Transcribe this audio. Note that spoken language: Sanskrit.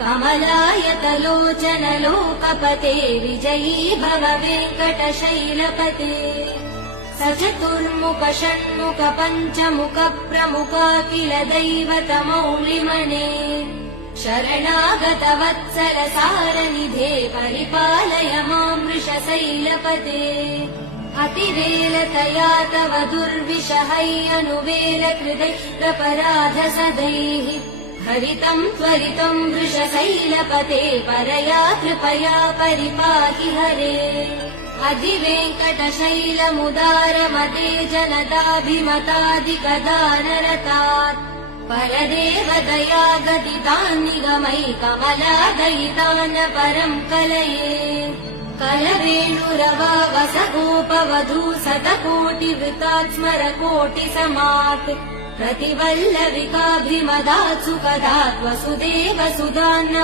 कमलायतलोचन लोकपते विजयी भव वेङ्कटशैलपते स चतुर्मुख षण्मुख पञ्चमुख प्रमुखाखिल दैवतमौलिमने शरणागत वत्सल सारनिधे परिपालय मां वृषशैलपते अतिवेलतया तव दुर्विषहैरनुवेल कृदैरपराध सदैः हरितं त्वरितं वृषशैलपते परया कृपया परिपाहि हरे अधिवेङ्कटशैलमुदारमदे जनदाभिमताधिकदानरतात् परदेव दया गदितान् निगमै कमलादयितान् परं कलये कलवेणुरवा वसगोपवधू शतकोटिवृतात् स्मरकोटिसमात् प्रतिवल्लविकाभिमदात् सुखदात् वसुदेव सुधान्न